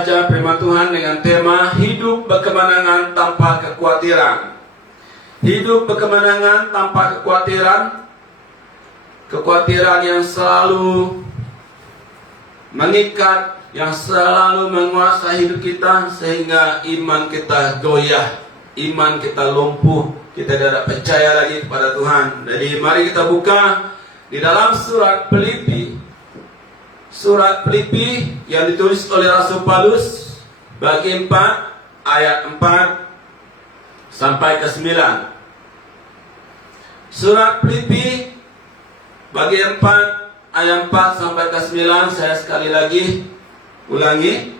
Baca firman Tuhan dengan tema hidup berkemenangan tanpa kekhawatiran. Hidup berkemenangan tanpa kekhawatiran. Kekhawatiran yang selalu mengikat, yang selalu menguasai hidup kita sehingga iman kita goyah, iman kita lumpuh, kita tidak percaya lagi kepada Tuhan. Jadi mari kita buka di dalam surat Filipi. Surat Filipi yang ditulis oleh Rasul Paulus bagi 4 ayat 4 sampai ke 9. Surat Filipi bagi 4 ayat 4 sampai ke 9. Saya sekali lagi ulangi.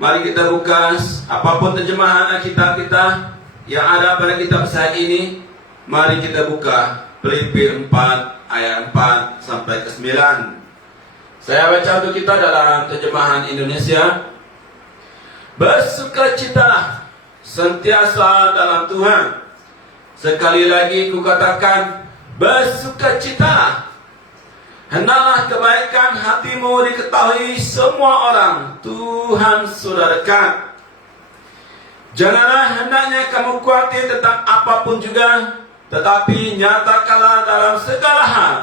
Mari kita buka apapun terjemahan Alkitab kita yang ada pada kitab saya ini. Mari kita buka Filipi 4 ayat 4 sampai ke 9. Saya baca untuk kita dalam terjemahan Indonesia. Bersukacitalah sentiasa dalam Tuhan. Sekali lagi kukatakan, bersukacitalah. Hendaklah kebaikan hatimu diketahui semua orang. Tuhan sudah dekat. Janganlah hendaknya kamu khawatir tentang apapun juga, tetapi nyatakanlah dalam segala hal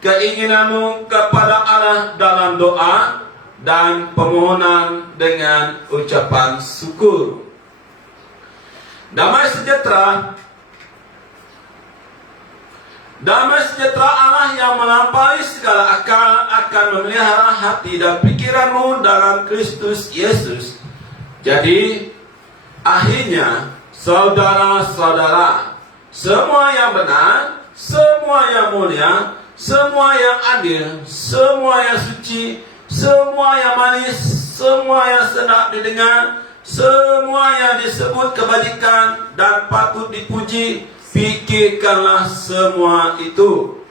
keinginanmu kepada Allah dalam doa dan permohonan dengan ucapan syukur. Damai sejahtera Allah yang melampaui segala akal akan memelihara hati dan pikiranmu dalam Kristus Yesus. Jadi akhirnya saudara-saudara, semua yang benar, semua yang mulia, semua yang adil, semua yang suci, semua yang manis, semua yang sedap didengar, semua yang disebut kebajikan dan patut dipuji, pikirkanlah semua itu.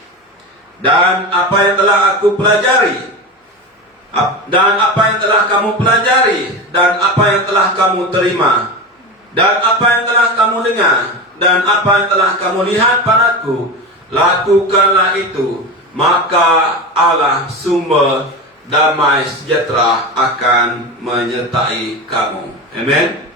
Dan apa yang telah aku pelajari, dan apa yang telah kamu pelajari, dan apa yang telah kamu terima, dan apa yang telah kamu dengar, dan apa yang telah kamu lihat padaku, lakukanlah itu, maka Allah sumber damai sejahtera akan menyertai kamu. Amin.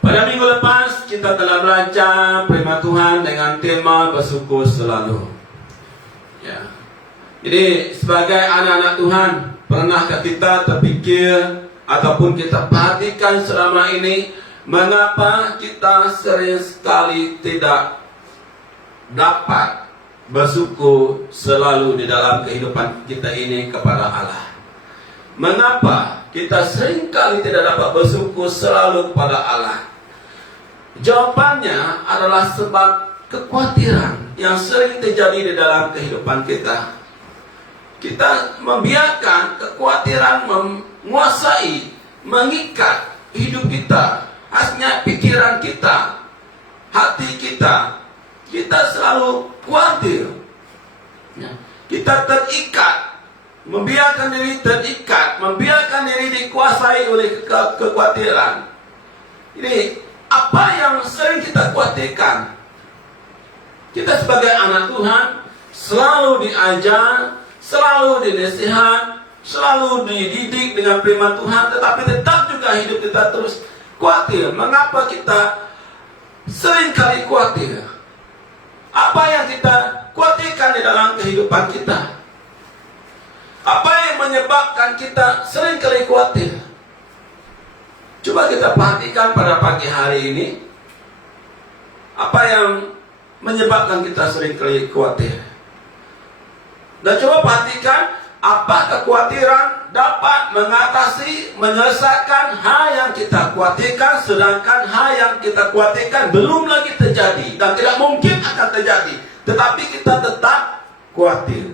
Pada minggu lepas kita telah belajar firman Tuhan dengan tema bersyukur selalu. Ya. Jadi sebagai anak-anak Tuhan, pernahkah kita terpikir ataupun kita perhatikan selama ini, mengapa kita sering sekali tidak dapat bersyukur selalu di dalam kehidupan kita ini kepada Allah? Mengapa kita sering kali tidak dapat bersyukur selalu kepada Allah? Jawabannya adalah sebab kekhawatiran yang sering terjadi di dalam kehidupan kita. Kita membiarkan kekhawatiran menguasai, mengikat hidup kita. Hasilnya pikiran kita, hati kita, kita selalu khawatir. Kita terikat, membiarkan diri terikat, membiarkan diri dikuasai oleh kekhawatiran. Ini apa yang sering kita khawatirkan? Kita sebagai anak Tuhan selalu diajar, selalu dinasihat, selalu dididik dengan firman Tuhan, tetapi tetap juga hidup kita terus khawatir. Mengapa kita sering kali khawatir? Apa yang kita khawatirkan di dalam kehidupan kita? Apa yang menyebabkan kita sering kali khawatir? Coba kita perhatikan pada pagi hari ini. Apa yang menyebabkan kita sering kali khawatir? Dan coba perhatikan, apa kekhawatiran dapat mengatasi, menyelesaikan hal yang kita khawatirkan, sedangkan hal yang kita khawatirkan belum lagi terjadi dan tidak mungkin akan terjadi, tetapi kita tetap khawatir.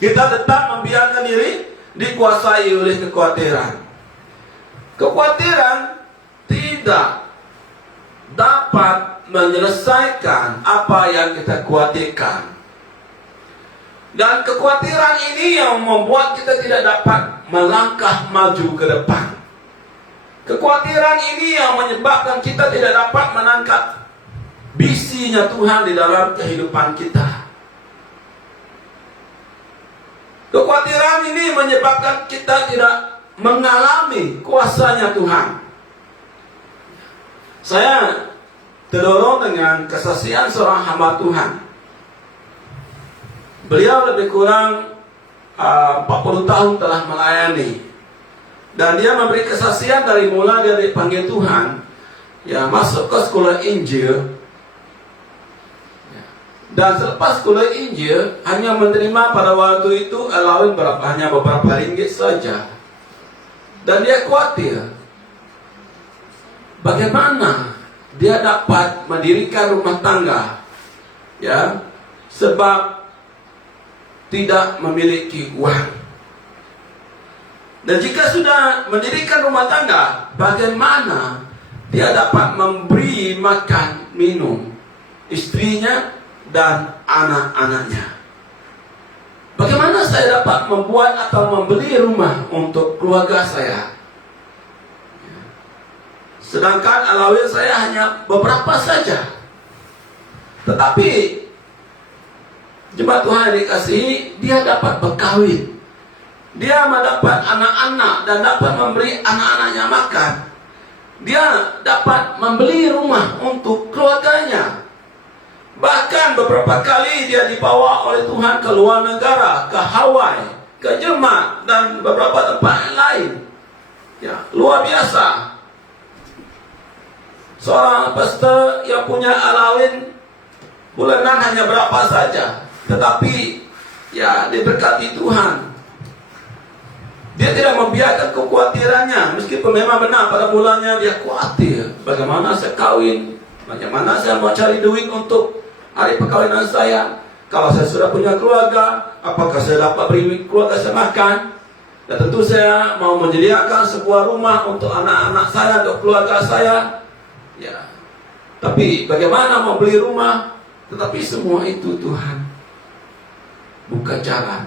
Kita tetap membiarkan diri dikuasai oleh kekhawatiran. Kekhawatiran tidak dapat menyelesaikan apa yang kita khawatirkan. Dan kekhawatiran ini yang membuat kita tidak dapat melangkah maju ke depan. Kekhawatiran ini yang menyebabkan kita tidak dapat menangkap visinya Tuhan di dalam kehidupan kita. Kekhawatiran ini menyebabkan kita tidak mengalami kuasanya Tuhan. Saya terdorong dengan kesaksian seorang hamba Tuhan. Beliau lebih kurang 40 tahun telah melayani. Dan dia memberi kesaksian dari mula dia dipanggil Tuhan, ya, masuk ke sekolah Injil. Dan selepas sekolah Injil hanya menerima pada waktu itu allowance hanya beberapa ringgit saja. Dan dia khawatir bagaimana dia dapat mendirikan rumah tangga, ya, sebab tidak memiliki uang. Dan jika sudah mendirikan rumah tangga, bagaimana dia dapat memberi makan minum istrinya dan anak-anaknya? Bagaimana saya dapat membuat atau membeli rumah untuk keluarga saya? Sedangkan allowance saya hanya beberapa saja. Tetapi jemaat Tuhan yang dikasihi, dia dapat berkahwin. Dia mendapat anak-anak dan dapat memberi anak-anaknya makan. Dia dapat membeli rumah untuk keluarganya. Bahkan beberapa kali dia dibawa oleh Tuhan ke luar negara, ke Hawaii, ke Jerman, dan beberapa tempat lain. Ya, luar biasa. Seorang pastor yang punya allowance bulanan hanya berapa saja, tetapi ya diberkati Tuhan. Dia tidak membiarkan kekhawatirannya, meskipun memang benar pada mulanya dia khawatir, bagaimana saya kawin, bagaimana saya mau cari duit untuk hari perkawinan saya. Kalau saya sudah punya keluarga, apakah saya dapat beri keluarga saya makan? Dan tentu saya mau menyediakan sebuah rumah untuk anak-anak saya, untuk keluarga saya. Ya, tapi bagaimana mau beli rumah? Tetapi semua itu Tuhan buka jalan.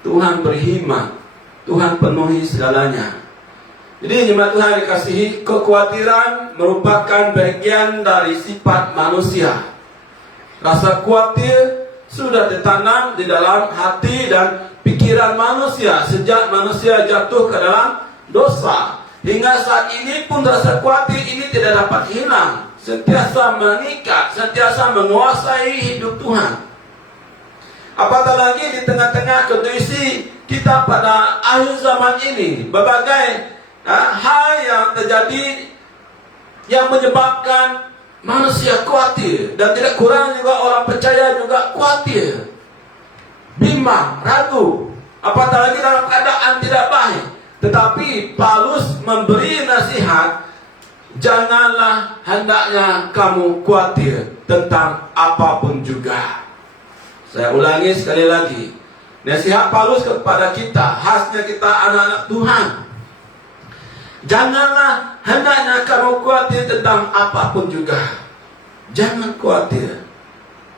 Tuhan beri hikmat. Tuhan penuhi segalanya. Jadi jemaat Tuhan dikasihi, kekhawatiran merupakan bagian dari sifat manusia. Rasa khawatir sudah ditanam di dalam hati dan pikiran manusia sejak manusia jatuh ke dalam dosa. Hingga saat ini pun rasa khawatir ini tidak dapat hilang. Sentiasa mengikat, sentiasa menguasai hidup Tuhan. Apatah lagi di tengah-tengah kondisi kita pada akhir zaman ini, berbagai hal yang terjadi yang menyebabkan manusia khawatir, dan tidak kurang juga orang percaya juga khawatir, bimbang, ragu, apatah lagi dalam keadaan tidak baik. Tetapi Paulus memberi nasihat, janganlah hendaknya kamu khawatir tentang apapun juga. Saya ulangi sekali lagi, nasihat Paulus kepada kita, khasnya kita anak-anak Tuhan. Janganlah hendaknya kamu khawatir tentang apapun juga. Jangan khawatir.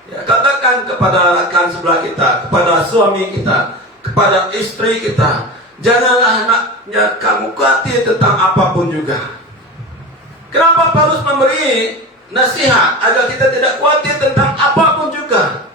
Ya, katakan kepada rekan sebelah kita, kepada suami kita, kepada istri kita, janganlah hendaknya kamu khawatir tentang apapun juga. Kenapa Paulus memberi nasihat agar kita tidak khawatir tentang apapun juga?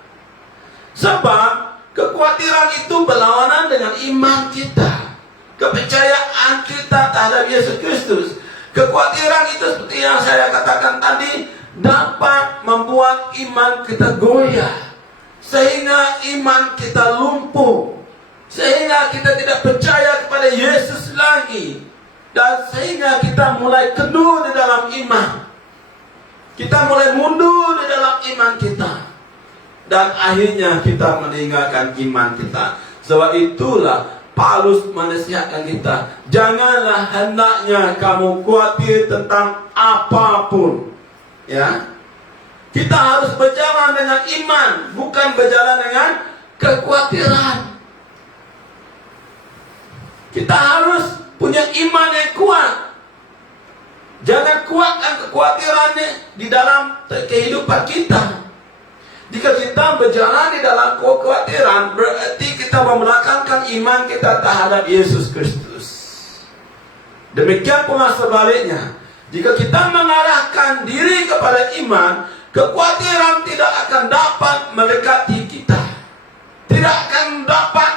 Sebab kekhawatiran itu berlawanan dengan iman kita, kepercayaan kita terhadap Yesus Kristus. Kekhawatiran itu seperti yang saya katakan tadi, dapat membuat iman kita goyah, sehingga iman kita lumpuh, sehingga kita tidak percaya kepada Yesus lagi, dan sehingga kita mulai kendur di dalam iman. Kita mulai mundur di dalam iman kita, dan akhirnya kita meninggalkan iman kita. Sebab itulah Paulus menasihatkan kita, janganlah hendaknya kamu khawatir tentang apapun. Ya, kita harus berjalan dengan iman, bukan berjalan dengan kekhawatiran. Kita harus punya iman yang kuat. Jangan kuatkan kekhawatirannya di dalam kehidupan kita. Jika kita berjalan di dalam kekhawatiran, berarti kita membelakangkan iman kita terhadap Yesus Kristus. Demikian pula sebaliknya, jika kita mengarahkan diri kepada iman, kekhawatiran tidak akan dapat mendekati kita, tidak akan dapat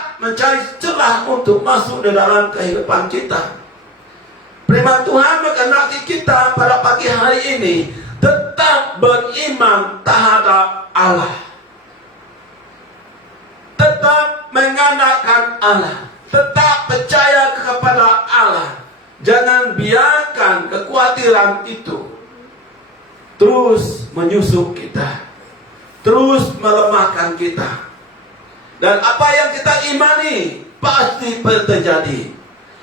susah untuk masuk di dalam kehidupan kita. Firman Tuhan menghendaki kita pada pagi hari ini tetap beriman terhadap Allah, tetap mengandalkan Allah, tetap percaya kepada Allah. Jangan biarkan kekhawatiran itu terus menyusup kita, terus melemahkan kita. Dan apa yang kita imani pasti terjadi.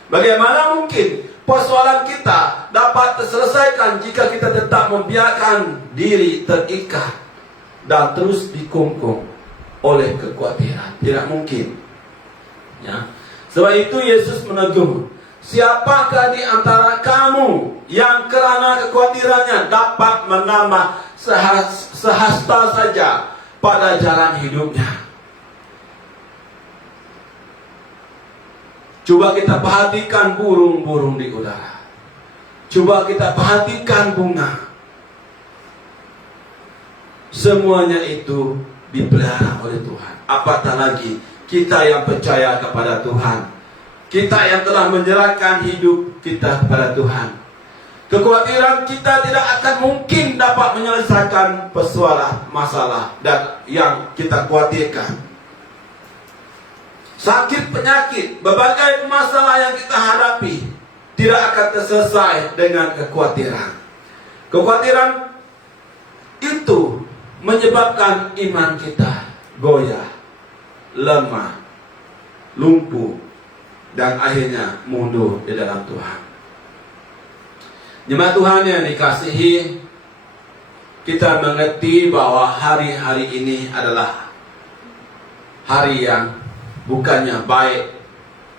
Bagaimana mungkin persoalan kita dapat terselesaikan jika kita tetap membiarkan diri terikat dan terus dikungkung oleh kekhawatiran? Tidak mungkin. Ya. Sebab itu Yesus menegur, siapakah di antara kamu yang kerana kekhawatirannya dapat menambah sehasta saja pada jalan hidupnya? Coba kita perhatikan burung-burung di udara. Coba kita perhatikan bunga. Semuanya itu dipelihara oleh Tuhan. Apatah lagi kita yang percaya kepada Tuhan, kita yang telah menyerahkan hidup kita kepada Tuhan. Kekhawatiran kita tidak akan mungkin dapat menyelesaikan persoalan masalah dan yang kita khawatirkan. Sakit, penyakit, berbagai masalah yang kita hadapi tidak akan terselesai dengan kekhawatiran. Kekhawatiran itu menyebabkan iman kita goyah, lemah, lumpuh, dan akhirnya mundur di dalam Tuhan. Jemaat Tuhan yang dikasihi, kita mengerti bahwa hari-hari ini adalah hari yang bukannya baik.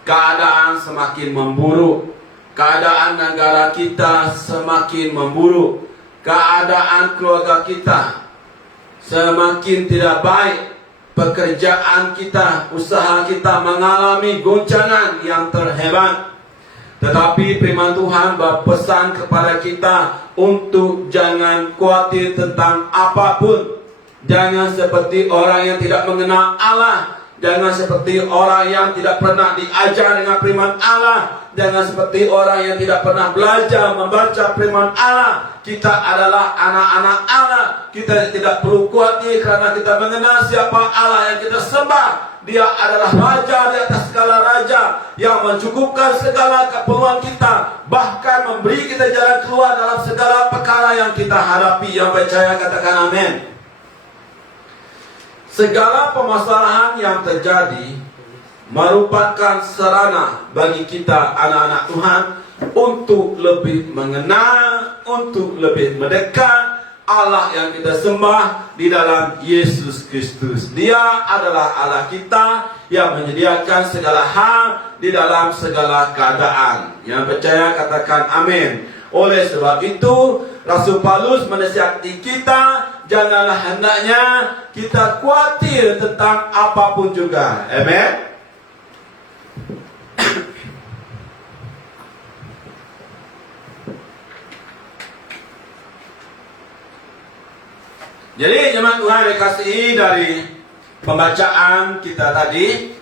Keadaan semakin memburuk. Keadaan negara kita semakin memburuk. Keadaan keluarga kita semakin tidak baik. Pekerjaan kita, usaha kita mengalami goncangan yang terhebat. Tetapi firman Tuhan berpesan kepada kita untuk jangan khawatir tentang apapun. Jangan seperti orang yang tidak mengenal Allah. Jangan seperti orang yang tidak pernah diajar dengan firman Allah. Jangan seperti orang yang tidak pernah belajar membaca firman Allah. Kita adalah anak-anak Allah. Kita tidak perlu khawatir karena kita mengenal siapa Allah yang kita sembah. Dia adalah Raja di atas segala raja, yang mencukupkan segala keperluan kita, bahkan memberi kita jalan keluar dalam segala perkara yang kita hadapi. Yang percaya katakan amin. Segala permasalahan yang terjadi merupakan sarana bagi kita anak-anak Tuhan untuk lebih mengenal, untuk lebih mendekat Allah yang kita sembah di dalam Yesus Kristus. Dia adalah Allah kita yang menyediakan segala hal di dalam segala keadaan. Yang percaya katakan amin. Oleh sebab itu, Rasul Paulus menasihati kita, janganlah hendaknya kita khawatir tentang apapun juga. Amin. Jadi jemaat Tuhan dikasihi, dari pembacaan kita tadi,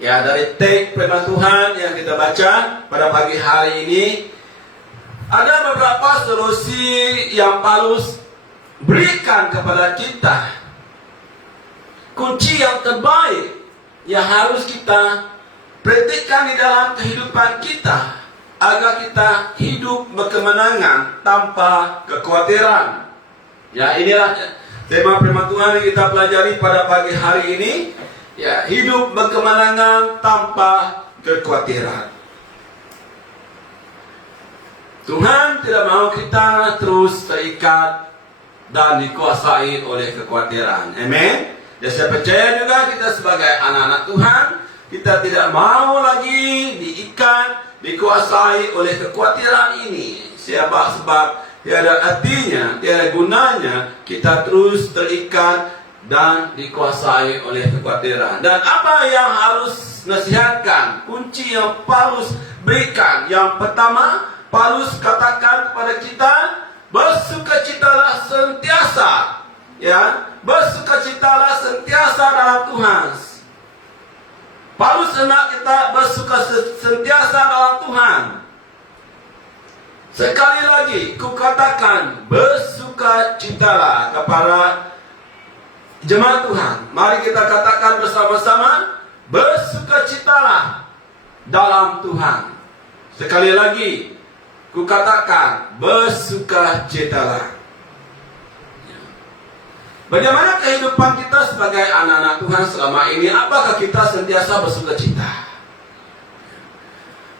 ya, dari teks firman Tuhan yang kita baca pada pagi hari ini, ada beberapa solusi yang Paulus berikan kepada kita. Kunci yang terbaik yang harus kita praktikkan di dalam kehidupan kita agar kita hidup berkemenangan tanpa kekhawatiran. Ya, inilah tema firman Tuhan yang kita pelajari pada pagi hari ini. Ya, hidup berkemenangan tanpa kekhawatiran. Tuhan tidak mau kita terus terikat dan dikuasai oleh kekhawatiran. Amin. Dan saya percaya juga kita sebagai anak-anak Tuhan, kita tidak mau lagi diikat, dikuasai oleh kekhawatiran ini. Sebab tiada artinya, tiada gunanya kita terus terikat dan dikuasai oleh kekhawatiran. Dan apa yang harus nasihatkan? Kunci yang Paulus berikan. Yang pertama, Paulus katakan kepada kita, bersukacitalah sentiasa. Ya, bersukacitalah sentiasa dalam Tuhan. Paulus hendak kita bersuka sentiasa dalam Tuhan. Sekali lagi, kukatakan bersukacitalah kepada jemaat Tuhan. Mari kita katakan bersama-sama, bersukacitalah dalam Tuhan. Sekali lagi, kukatakan bersukacitalah. Bagaimana kehidupan kita sebagai anak-anak Tuhan selama ini? Apakah kita sentiasa bersukacita?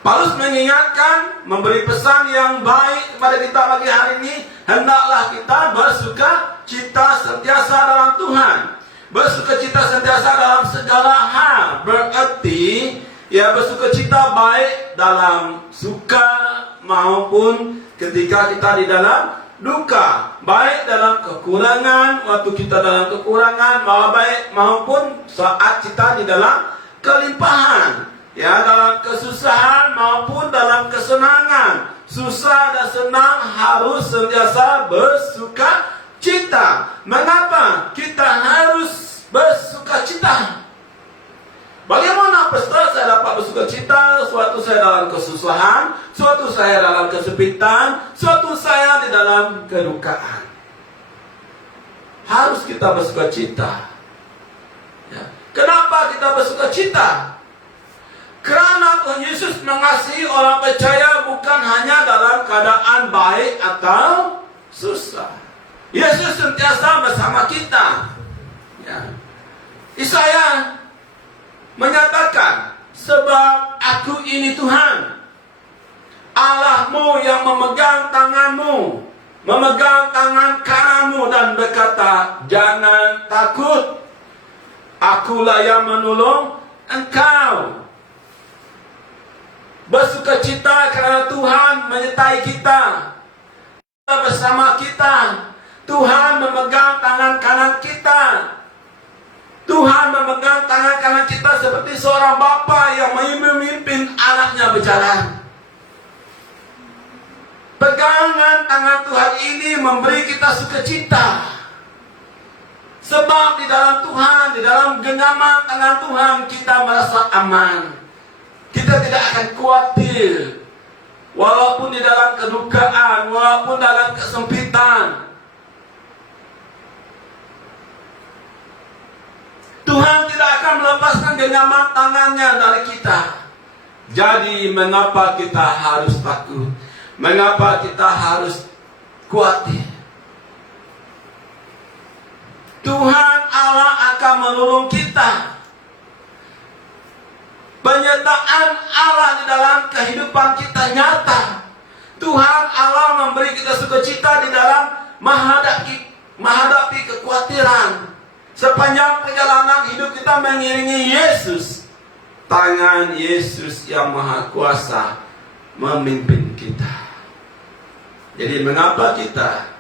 Paulus mengingatkan, memberi pesan yang baik kepada kita pagi hari ini. Hendaklah kita bersukacita sentiasa dalam Tuhan. Bersukacita sentiasa dalam segala hal. Berarti, ya bersukacita baik dalam suka maupun ketika kita di dalam duka. Baik dalam kekurangan, waktu kita dalam kekurangan, maupun saat kita di dalam kelimpahan. Ya, dalam kesusahan maupun dalam kesenangan. Susah dan senang harus sentiasa bersukacita. Mengapa kita harus bersukacita? Bagaimana pastor saya dapat bersukacita? Suatu saya dalam kesusahan, suatu saya dalam kesempitan, suatu saya di dalam kedukaan. Harus kita bersukacita. Ya. Kenapa kita bersukacita? Karena Tuhan Yesus mengasihi orang percaya bukan hanya dalam keadaan baik atau susah. Yesus sentiasa bersama kita. Ya. Yesaya menyatakan, sebab aku ini Tuhan Allahmu yang memegang tanganmu, memegang tangan kananmu dan berkata, jangan takut, akulah yang menolong engkau. Bersukacita karena Tuhan menyertai kita, bersama kita. Tuhan memegang tangan kanan kita. Tuhan memegang tangan kanan kita seperti seorang bapa yang memimpin anaknya berjalan. Pegangan tangan Tuhan ini memberi kita sukacita. Sebab di dalam Tuhan, di dalam genggaman tangan Tuhan kita merasa aman. Kita tidak akan khawatir. Walaupun di dalam kedukaan, walaupun dalam kesempitan. Tuhan tidak akan melepaskan genggaman tangannya dari kita. Jadi mengapa kita harus takut? Mengapa kita harus khawatir? Tuhan Allah akan menolong kita. Penyertaan Allah di dalam kehidupan kita nyata. Tuhan Allah memberi kita sukacita di dalam menghadapi kekhawatiran. Sepanjang perjalanan hidup kita mengiringi Yesus. Tangan Yesus yang Maha Kuasa memimpin kita. Jadi mengapa kita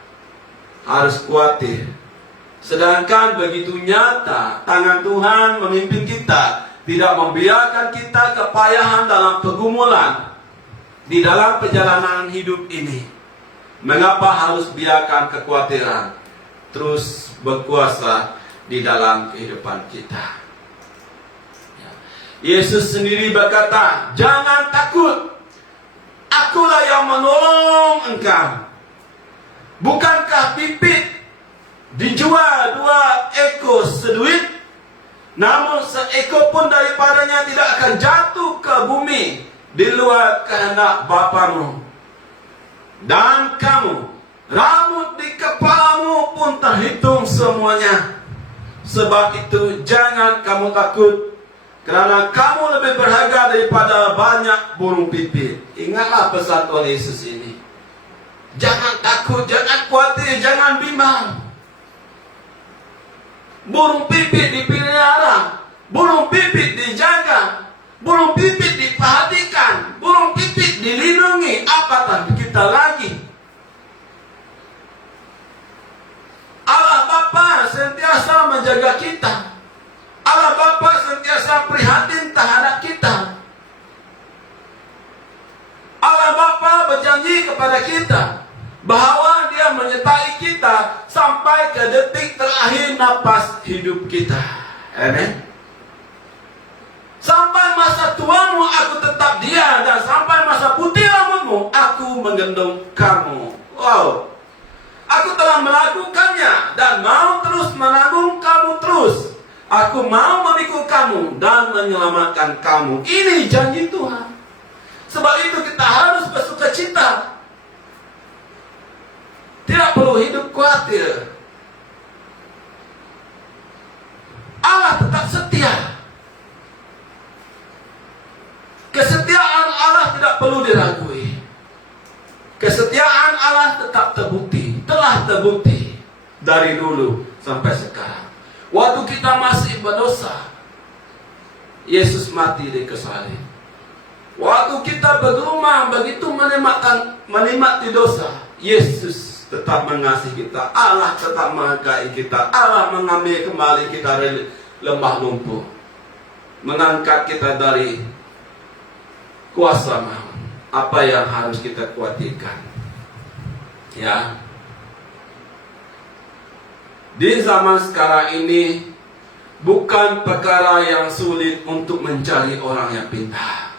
harus khawatir? Sedangkan begitu nyata tangan Tuhan memimpin kita. Tidak membiarkan kita kepayahan dalam pergumulan di dalam perjalanan hidup ini. Mengapa harus biarkan kekhawatiran terus berkuasa di dalam kehidupan kita? Yesus sendiri berkata, jangan takut, akulah yang menolong engkau. Bukankah pipit dijual 2 ekor seduit? Namun seekor pun daripadanya tidak akan jatuh ke bumi di luar kehendak Bapamu. Dan kamu, rambut di kepalamu pun terhitung semuanya. Sebab itu jangan kamu takut, karena kamu lebih berharga daripada banyak burung pipit. Ingatlah pesan Tuhan Yesus ini. Jangan takut, jangan khawatir, jangan bimbang. Burung pipit dipelihara, burung pipit dijaga, burung pipit diperhatikan, burung pipit dilindungi. Apatah kita lagi? Allah Bapa sentiasa menjaga kita. Allah Bapa sentiasa prihatin terhadap kita. Allah Bapa berjanji kepada kita bahwa Dia menyertai kita sampai ke detik terakhir napas hidup kita. Amin. Sampai menggendong kamu. Wow. Aku telah melakukannya dan mau terus menanggung kamu terus. Aku mau memikul kamu dan menyelamatkan kamu. Ini janji Tuhan. Sebab itu kita harus bersuka cita. Tidak perlu hidup khawatir. Allah tetap setia. Kesetiaan Allah tidak perlu diragui. Kesetiaan Allah tetap terbukti. Telah terbukti dari dulu sampai sekarang. Waktu kita masih berdosa, Yesus mati di kayu salib. Waktu kita bergumam begitu menikmati dosa, Yesus tetap mengasihi kita. Allah tetap mengasihi kita. Allah mengambil kembali kita dari lembah lumpuh, mengangkat kita dari kuasa maut. Apa yang harus kita khawatirkan? Ya. Di zaman sekarang ini bukan perkara yang sulit untuk mencari orang yang pintar.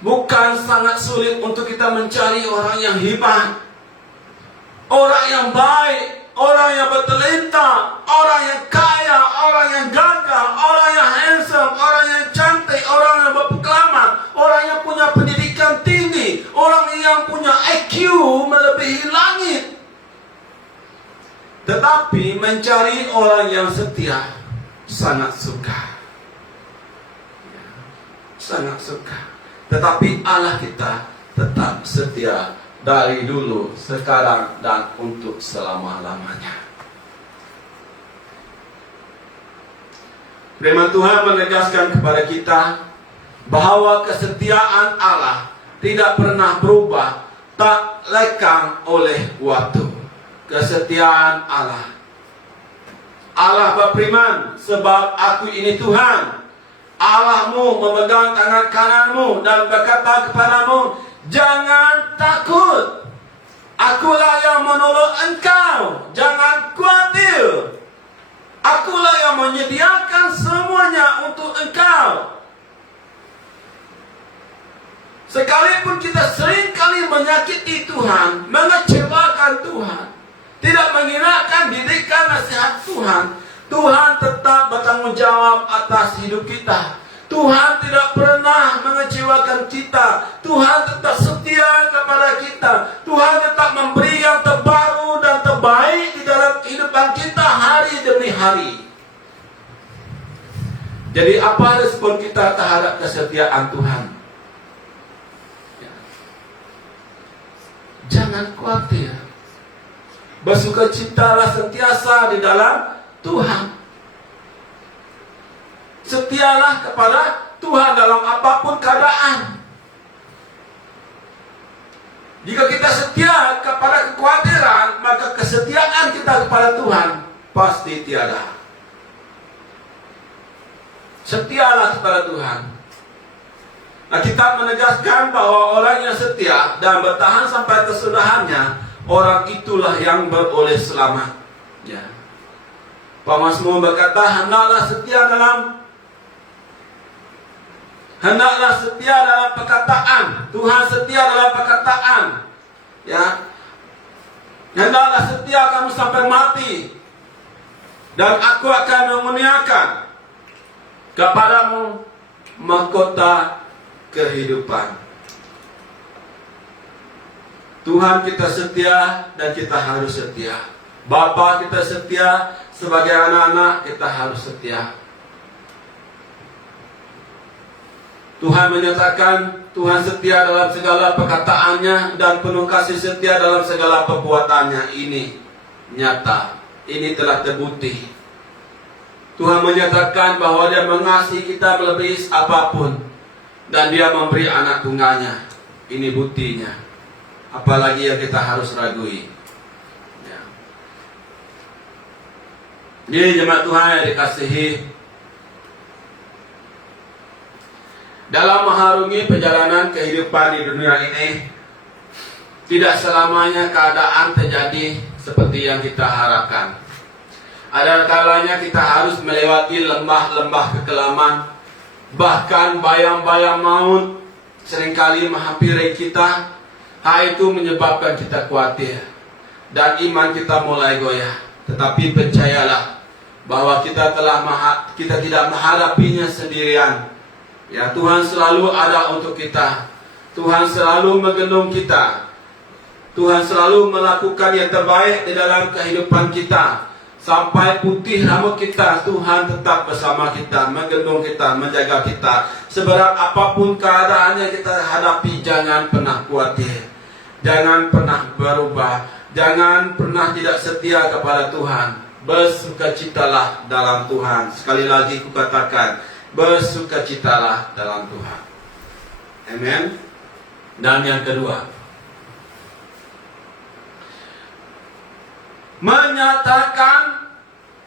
Bukan sangat sulit untuk kita mencari orang yang hebat, orang yang baik, orang yang bertalenta, orang yang kaya, orang yang gagah, orang yang handsome, orang yang cantik, orang yang berpengalaman, orang yang punya pendidikan tinggi, orang yang punya IQ melebihi langit. Tetapi mencari orang yang setia sangat suka. Sangat suka. Tetapi Allah kita tetap setia dari dulu, sekarang, dan untuk selama-lamanya. Firman Tuhan menegaskan kepada kita bahwa kesetiaan Allah tidak pernah berubah, tak lekang oleh waktu. Kesetiaan Allah. Allah berfirman, sebab aku ini Tuhan Allahmu, memegang tangan kananmu dan berkata kepadamu, jangan takut, akulah yang menolong engkau, jangan khawatir, akulah yang menyediakan semuanya untuk engkau. Sekalipun kita seringkali menyakiti Tuhan, mengecewakan Tuhan, tidak menghinakan didikan nasihat Tuhan, Tuhan tetap bertanggung jawab atas hidup kita. Tuhan tidak pernah mengecewakan kita. Tuhan tetap setia kepada kita. Tuhan tetap memberi yang terbaru dan terbaik di dalam kehidupan kita hari demi hari. Jadi apa respon kita terhadap kesetiaan Tuhan? Jangan khawatir. Bersukacitalah sentiasa di dalam Tuhan. Setialah kepada Tuhan dalam apapun keadaan. Jika kita setia kepada kekhawatiran, maka kesetiaan kita kepada Tuhan pasti tiada. Setialah kepada Tuhan. Nah, kita menegaskan bahwa orang yang setia dan bertahan sampai kesudahannya, orang itulah yang beroleh selamat. Ya. Pemasmur berkata, hendaklah setia dalam perkataan. Tuhan setia dalam perkataan. Ya. Hendaklah setia kamu sampai mati, dan aku akan mengurniakan kepadamu mahkota kehidupan. Tuhan kita setia dan kita harus setia. Bapa kita setia, sebagai anak-anak kita harus setia. Tuhan menyatakan Tuhan setia dalam segala perkataannya dan penuh kasih setia dalam segala perbuatannya. Ini nyata, ini telah terbukti. Tuhan menyatakan bahwa Dia mengasihi kita melebihi apapun, dan Dia memberi anak tunggalnya. Ini buktinya. Apalagi yang kita harus ragui. Ya. Jadi jemaat Tuhan yang dikasihi, dalam mengharungi perjalanan kehidupan di dunia ini, tidak selamanya keadaan terjadi seperti yang kita harapkan. Ada kalanya kita harus melewati lembah-lembah kekelaman, bahkan bayang-bayang maut, seringkali menghampiri kita. Hal itu menyebabkan kita khawatir dan iman kita mulai goyah. Tetapi percayalah bahwa kita tidak menghadapinya sendirian. Ya, Tuhan selalu ada untuk kita. Tuhan selalu menggendong kita. Tuhan selalu melakukan yang terbaik di dalam kehidupan kita. Sampai putih rambut kita, Tuhan tetap bersama kita, menggendong kita, menjaga kita. Seberat apapun keadaan yang kita hadapi, jangan pernah khawatir. Jangan pernah berubah. Jangan pernah tidak setia kepada Tuhan. Bersukacitalah dalam Tuhan. Sekali lagi kukatakan, bersukacitalah dalam Tuhan. Amen. Dan yang kedua, menyatakan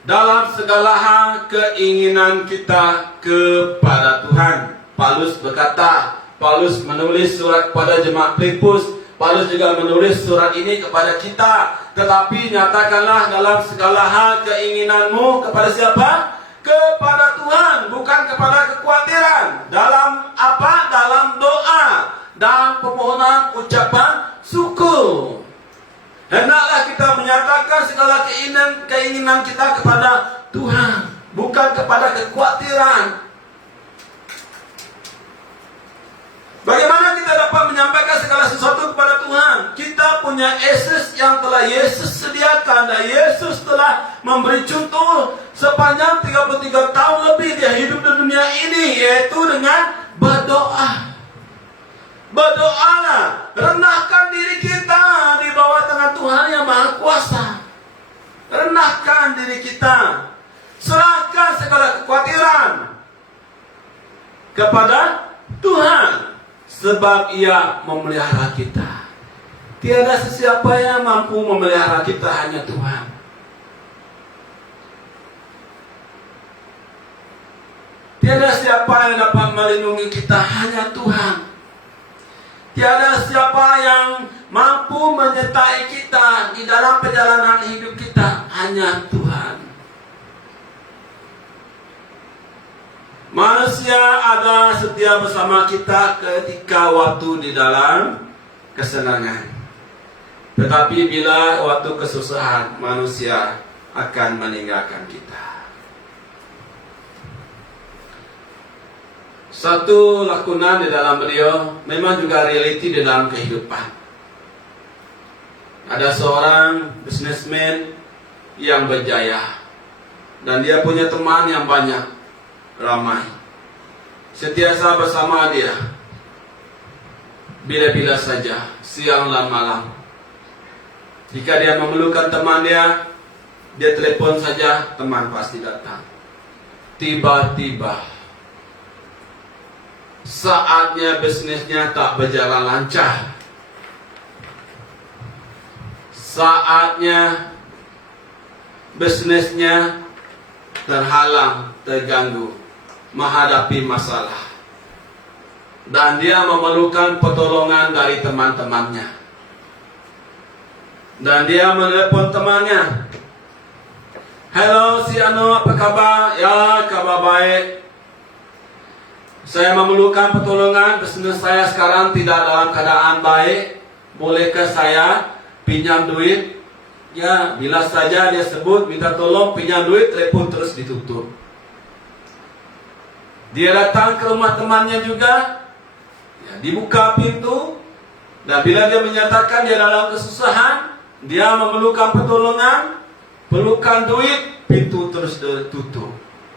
dalam segala hal keinginan kita kepada Tuhan. Paulus berkata, Paulus menulis surat kepada jemaat Filipus. Paulus juga menulis surat ini kepada kita. Tetapi nyatakanlah dalam segala hal keinginanmu kepada siapa? Kepada Tuhan, bukan kepada kekhawatiran. Dalam apa? Dalam doa dan permohonan ucapan syukur. Hendaklah kita menyatakan segala keinginan kita kepada Tuhan, bukan kepada kekhawatiran. Bagaimana kita dapat menyampaikan segala sesuatu kepada Tuhan? Kita punya Yesus yang telah Yesus sediakan, dan Yesus telah memberi contoh sepanjang 33 tahun lebih dia hidup di dunia ini, yaitu dengan berdoa. Berdoalah, rendahkan diri kita di bawah tangan Tuhan yang Maha Kuasa. Rendahkan diri kita, serahkan segala kekhawatiran kepada Tuhan, sebab Ia memelihara kita. Tiada sesiapa yang mampu memelihara kita, hanya Tuhan. Tiada siapa yang dapat melindungi kita, hanya Tuhan. Tiada siapa yang mampu menyertai kita di dalam perjalanan hidup kita, hanya Tuhan. Manusia ada setia bersama kita ketika waktu di dalam kesenangan. Tetapi bila waktu kesusahan, manusia akan meninggalkan kita. Satu lakonan di dalam beliau memang juga realiti di dalam kehidupan. Ada seorang businessman yang berjaya, dan dia punya teman yang banyak, ramai, sentiasa bersama dia bila-bila saja, siang dan malam. Jika dia memerlukan teman dia telepon saja, teman pasti datang. Tiba-tiba saatnya bisnisnya tak berjalan lancar, saatnya bisnisnya terhalang, terganggu, menghadapi masalah, dan dia memerlukan pertolongan dari teman-temannya. Dan dia menelepon temannya, "Halo si Ano, apa kabar?" "Ya, kabar baik. Saya memerlukan pertolongan, bisnis saya sekarang tidak dalam keadaan baik. Bolehkah saya pinjam duit?" Ya, bila saja dia sebut minta tolong pinjam duit, telepon terus ditutup. Dia datang ke rumah temannya juga, ya, dibuka pintu, dan bila dia menyatakan dia dalam kesusahan, dia memerlukan pertolongan, perlukan duit, pintu terus ditutup.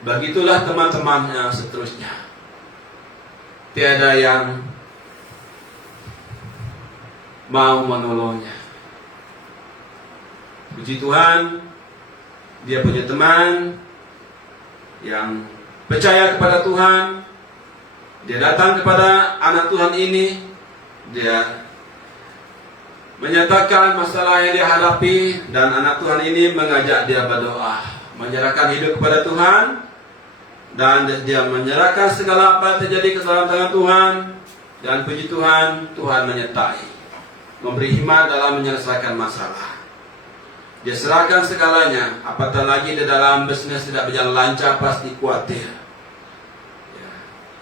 Begitulah teman-temannya seterusnya. Tiada yang mau menolongnya. Puji Tuhan, dia punya teman yang percaya kepada Tuhan. Dia datang kepada anak Tuhan ini. Dia menyatakan masalah yang dia hadapi, dan anak Tuhan ini mengajak dia berdoa, menyerahkan hidup kepada Tuhan, dan dia menyerahkan segala apa yang terjadi ke dalam tangan Tuhan. Dan puji Tuhan, Tuhan menyertai, memberi hikmat dalam menyelesaikan masalah. Dia serahkan segalanya, apatah lagi di dalam bisnis tidak berjalan lancar, pasti khawatir.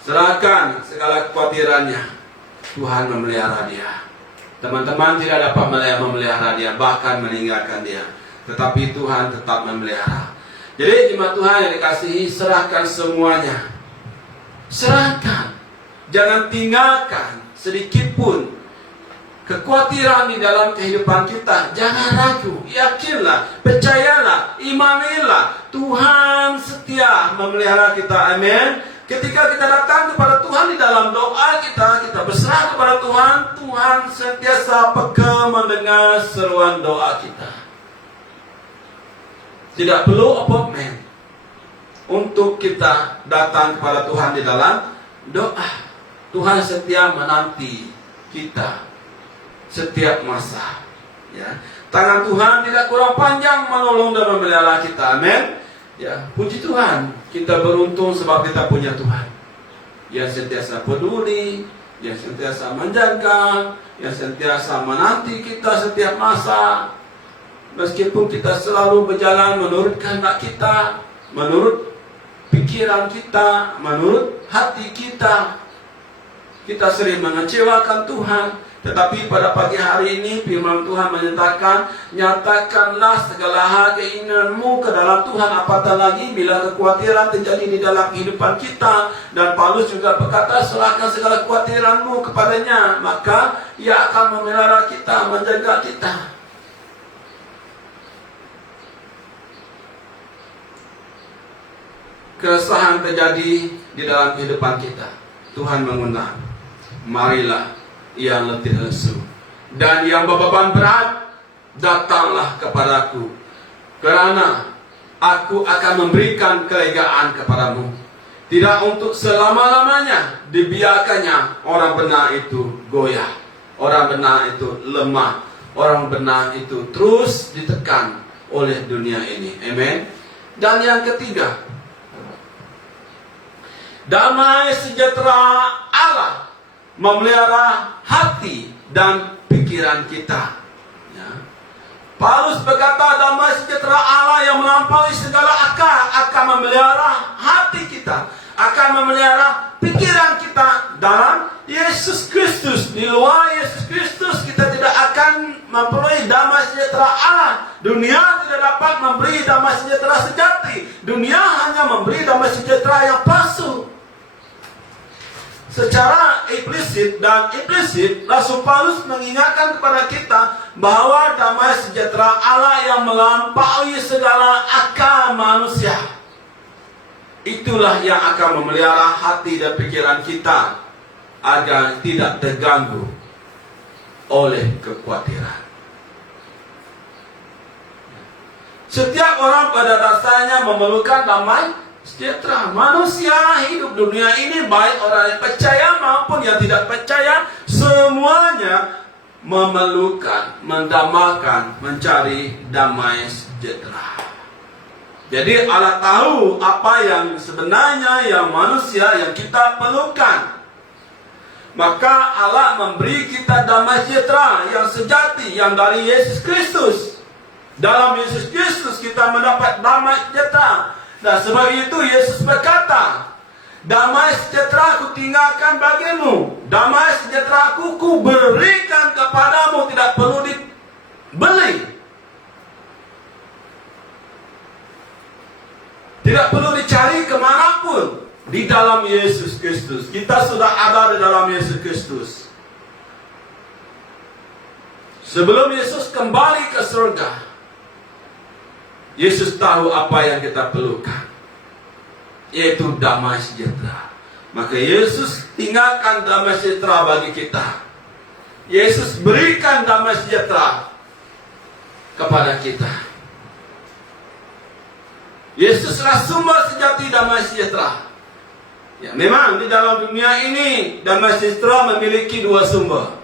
Serahkan segala kekhawatirannya. Tuhan memelihara dia. Teman-teman tidak dapat memelihara dia, bahkan meninggalkan dia. Tetapi Tuhan tetap memelihara. Jadi jemaat Tuhan yang dikasihi, serahkan semuanya. Serahkan. Jangan tinggalkan sedikit pun kekhawatiran di dalam kehidupan kita. Jangan ragu, yakinlah, percayalah, imanilah. Tuhan setia memelihara kita. Amin. Ketika kita datang kepada Tuhan di dalam doa kita, kita berserah kepada Tuhan, Tuhan sentiasa peka mendengar seruan doa kita. Tidak perlu appointment untuk kita datang kepada Tuhan di dalam doa. Tuhan setia menanti kita setiap masa. Ya. Tangan Tuhan tidak kurang panjang menolong dan memelihara kita. Amin. Ya, puji Tuhan, kita beruntung sebab kita punya Tuhan yang sentiasa peduli, yang sentiasa menjaga, yang sentiasa menanti kita setiap masa. Meskipun kita selalu berjalan menurut kehendak kita, menurut pikiran kita, menurut hati kita, kita sering mengecewakan Tuhan. Tetapi pada pagi hari ini firman Tuhan menyatakan, nyatakanlah segala hal keinginanmu ke dalam Tuhan, apatah lagi bila kekhawatiran terjadi di dalam kehidupan kita. Dan Paulus juga berkata, serahkan segala kekhawatiranmu kepadanya, maka ia akan memelihara kita, menjaga kita. Keresahan terjadi di dalam kehidupan kita, Tuhan mengundang, marilah yang letih lesu dan yang berbeban berat, datanglah kepadaku, kerana aku akan memberikan kelegaan kepadamu. Tidak untuk selama-lamanya dibiarkannya orang benar itu goyah, orang benar itu lemah, orang benar itu terus ditekan oleh dunia ini. Amen. Dan yang ketiga, damai sejahtera Allah memelihara hati dan pikiran kita. Ya. Paulus berkata, damai sejahtera Allah yang melampaui segala akal akan memelihara hati kita, akan memelihara pikiran kita dalam Yesus Kristus. Di luar Yesus Kristus kita tidak akan memperoleh damai sejahtera Allah. Dunia tidak dapat memberi damai sejahtera sejati. Dunia hanya memberi damai sejahtera yang palsu. Secara implisit dan implisit, Rasul Paulus mengingatkan kepada kita bahwa damai sejahtera Allah yang melampaui segala akal manusia, itulah yang akan memelihara hati dan pikiran kita agar tidak terganggu oleh kekhawatiran. Setiap orang pada dasarnya memerlukan damai sejahtera. Manusia hidup dunia ini, baik orang yang percaya maupun yang tidak percaya, semuanya memerlukan, mendamaikan, mencari damai sejahtera. Jadi Allah tahu apa yang sebenarnya yang manusia yang kita perlukan. Maka Allah memberi kita damai sejahtera yang sejati, yang dari Yesus Kristus. Dalam Yesus Kristus kita mendapat damai sejahtera. Dan sebab itu Yesus berkata, damai sejahtera ku tinggalkan bagimu, damai sejahtera ku berikan kepadamu, tidak perlu dibeli, tidak perlu dicari kemanapun. Di dalam Yesus Kristus kita sudah ada, di dalam Yesus Kristus. Sebelum Yesus kembali ke surga, Yesus tahu apa yang kita perlukan, yaitu damai sejahtera. Maka Yesus tinggalkan damai sejahtera bagi kita. Yesus berikan damai sejahtera kepada kita. Yesuslah sumber sejati damai sejahtera. Ya, memang di dalam dunia ini damai sejahtera memiliki dua sumber.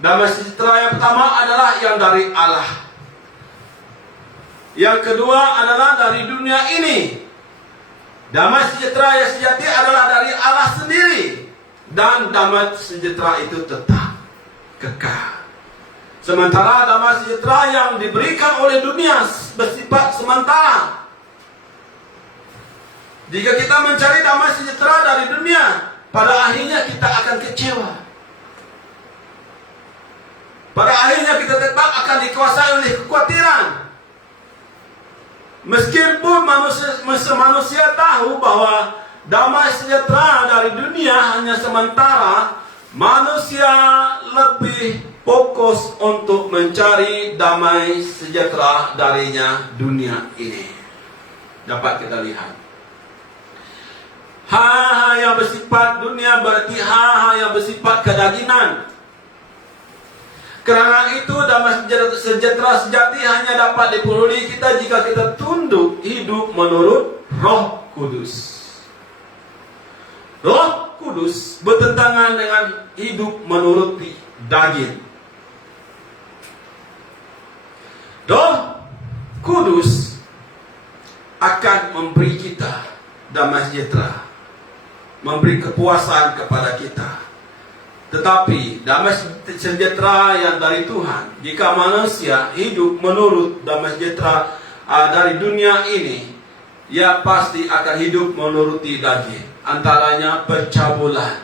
Damai sejahtera yang pertama adalah yang dari Allah. Yang kedua adalah dari dunia ini. Damai sejahtera yang sejati adalah dari Allah sendiri. Dan damai sejahtera itu tetap kekal. Sementara damai sejahtera yang diberikan oleh dunia bersifat sementara. Jika kita mencari damai sejahtera dari dunia, pada akhirnya kita akan kecewa. pada akhirnya kita tetap akan dikuasai oleh kekhawatiran. Meskipun manusia tahu bahwa damai sejahtera dari dunia hanya sementara, manusia lebih fokus untuk mencari damai sejahtera darinya dunia ini. Dapat kita lihat. Hal-hal yang bersifat dunia berarti hal-hal yang bersifat kedagingan. Karena itu damai sejahtera sejati hanya dapat diperoleh kita jika kita tunduk hidup menurut Roh Kudus. Roh Kudus bertentangan dengan hidup menurut daging. Roh Kudus akan memberi kita damai sejahtera, memberi kepuasan kepada kita. Tetapi damai sejahtera yang dari Tuhan, jika manusia hidup menurut damai sejahtera dari dunia ini, ia pasti akan hidup menuruti daging. Antaranya percabulan,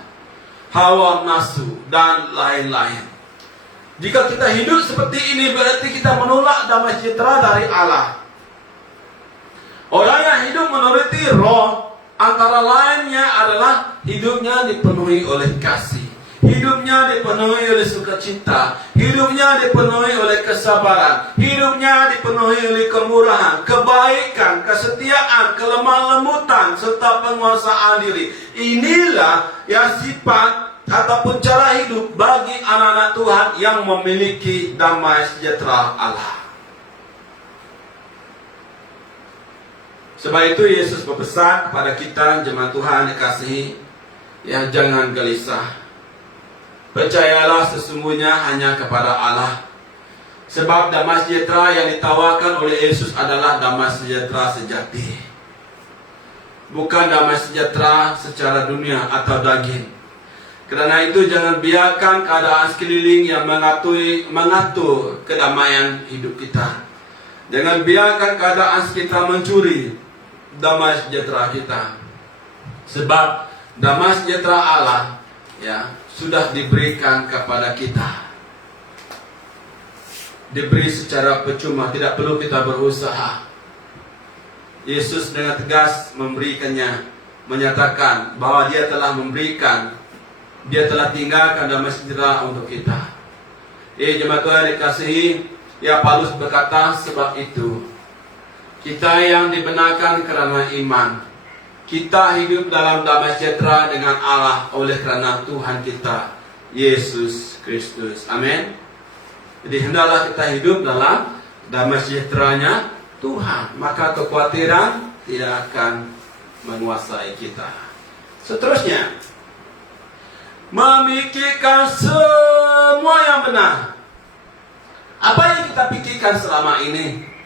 hawa nafsu, dan lain-lain. Jika kita hidup seperti ini, berarti kita menolak damai sejahtera dari Allah. Orang yang hidup menuruti roh, antara lainnya adalah hidupnya dipenuhi oleh kasih, hidupnya dipenuhi oleh sukacita, hidupnya dipenuhi oleh kesabaran, hidupnya dipenuhi oleh kemurahan, kebaikan, kesetiaan, kelemah lembutan, serta penguasaan diri. Inilah yang sifat ataupun cara hidup bagi anak-anak Tuhan yang memiliki damai sejahtera Allah. Sebab itu Yesus berpesan kepada kita, jemaat Tuhan dikasihi, ya jangan gelisah. Percayalah sesungguhnya hanya kepada Allah. Sebab damai sejahtera yang ditawarkan oleh Yesus adalah damai sejahtera sejati. Bukan damai sejahtera secara dunia atau daging. Karena itu jangan biarkan keadaan sekeliling yang mengatur kedamaian hidup kita. Jangan biarkan keadaan sekitar mencuri damai sejahtera kita. Sebab damai sejahtera Allah ya sudah diberikan kepada kita. Diberi secara percuma, tidak perlu kita berusaha. Yesus dengan tegas memberikannya, menyatakan bahwa dia telah memberikan, dia telah tinggalkan damai sejahtera untuk kita. Jemaat Tuhan dikasihi, ya Paulus berkata, sebab itu kita yang dibenarkan karena iman, kita hidup dalam damai sejahtera dengan Allah oleh karena Tuhan kita Yesus Kristus. Amin. Jadi hendaklah kita hidup dalam damai sejahteranya Tuhan, maka kekhawatiran tidak akan menguasai kita. Seterusnya, memikirkan semua yang benar. Apa yang kita pikirkan selama ini?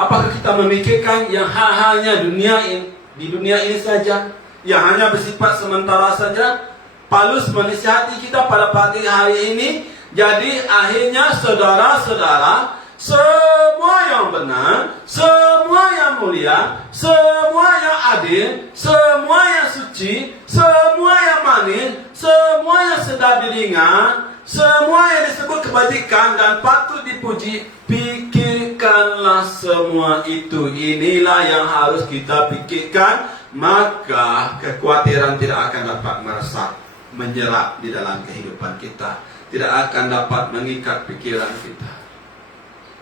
Apakah kita memikirkan yang hal-halnya di dunia ini saja, yang hanya bersifat sementara saja? Paulus menasihati kita pada pagi hari ini. Jadi akhirnya saudara-saudara, semua yang benar, semua yang mulia, semua yang adil, semua yang suci, semua yang manis, semua yang sedap didengar, semua yang disebut kebajikan dan patut dipuji, pikirkanlah semua itu. Inilah yang harus kita pikirkan, maka kekhawatiran tidak akan dapat meresap, menyerap di dalam kehidupan kita, tidak akan dapat mengikat pikiran kita.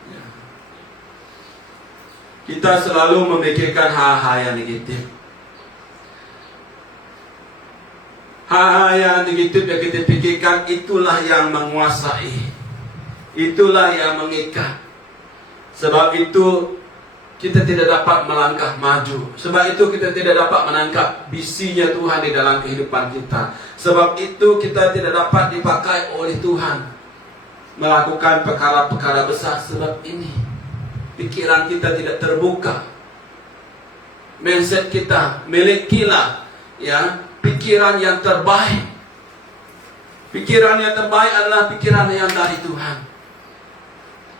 Ya. Kita selalu memikirkan hal-hal yang negatif. Hal-hal yang negatif yang kita pikirkan, itulah yang menguasai, itulah yang mengikat. Sebab itu kita tidak dapat melangkah maju. Sebab itu kita tidak dapat menangkap visinya Tuhan di dalam kehidupan kita. Sebab itu kita tidak dapat dipakai oleh Tuhan melakukan perkara-perkara besar. Sebab ini pikiran kita tidak terbuka. Mindset kita, milikilah ya pikiran yang terbaik. Pikiran yang terbaik adalah pikiran yang dari Tuhan.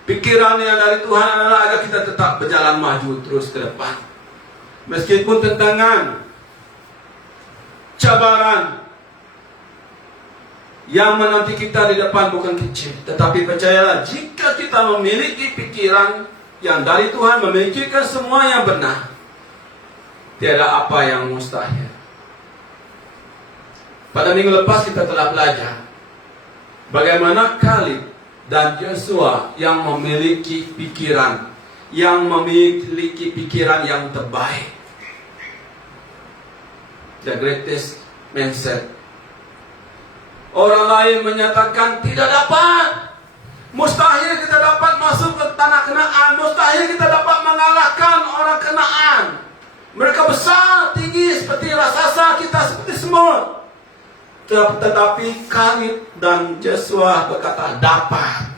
Pikiran yang dari Tuhan adalah agar kita tetap berjalan maju terus ke depan. Meskipun tantangan, cabaran, Yang menanti kita di depan bukan kecil. Tetapi percayalah, jika kita memiliki pikiran yang dari Tuhan, memikirkan semua yang benar, tiada apa yang mustahil. Pada minggu lepas kita telah belajar bagaimana Kaleb dan Yosua yang memiliki pikiran yang terbaik. The greatest mindset. Orang lain menyatakan tidak dapat, mustahil kita dapat masuk ke tanah Kanaan, mustahil kita dapat mengalahkan orang Kanaan. Mereka besar, tinggi seperti raksasa, kita seperti semut. Tetapi Kaleb dan Yosua berkata, dapat.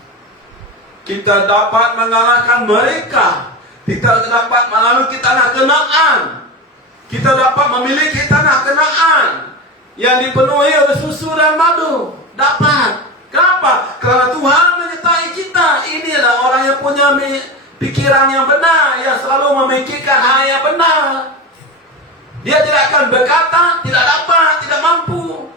Kita dapat mengalahkan mereka. Kita dapat melalui tanah Kanaan. Kita dapat memiliki tanah Kanaan yang dipenuhi oleh susu dan madu. Dapat. Kenapa? Karena Tuhan menyertai kita. Inilah orang yang punya pikiran yang benar, yang selalu memikirkan hal yang benar. Dia tidak akan berkata tidak dapat, tidak mampu.